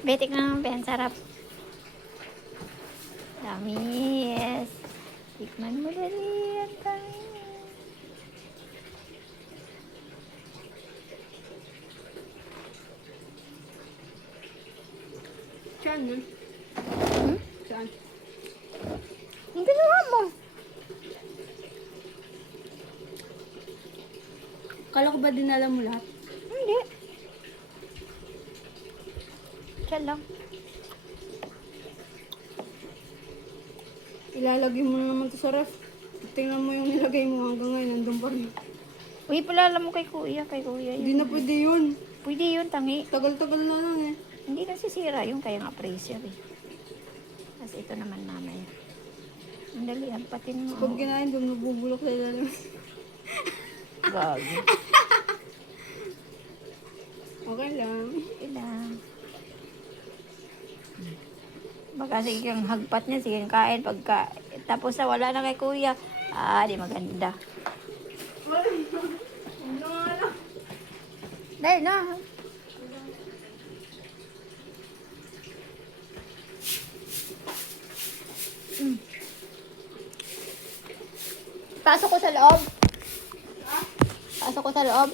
Betik na naman, Ben. Sarap. Tamis. Tikman mo dali. Ang tamis. Saan yun? Hmm? Saan? Ang ginawa mo. Kala ko ba dinala mo lahat? Hindi. Siya lang. Ilalagay mo na naman to sa ref. Tingnan mo yung nilagay mo hanggang ngayon, nandun pa rin. Uy, palala mo kay kuya. Kay kuya Hindi yun. na pwede yun. Pwede yun, tangi. Tagal-tagal na lang eh. Hindi nasisira yung kaya nga freezer eh. Tapos ito naman mamaya. Ang dali, hampatin mo. Pag kinain, doon nabubulok sa ilalim. Gagi. Okay lang. Ilang. Baka sige kang hagpat niya, sige kang kain. Pagka, tapos na wala na kay kuya. Ah, di maganda. Dahil na. Mm. Pasok ko sa loob. Pasok ko sa loob.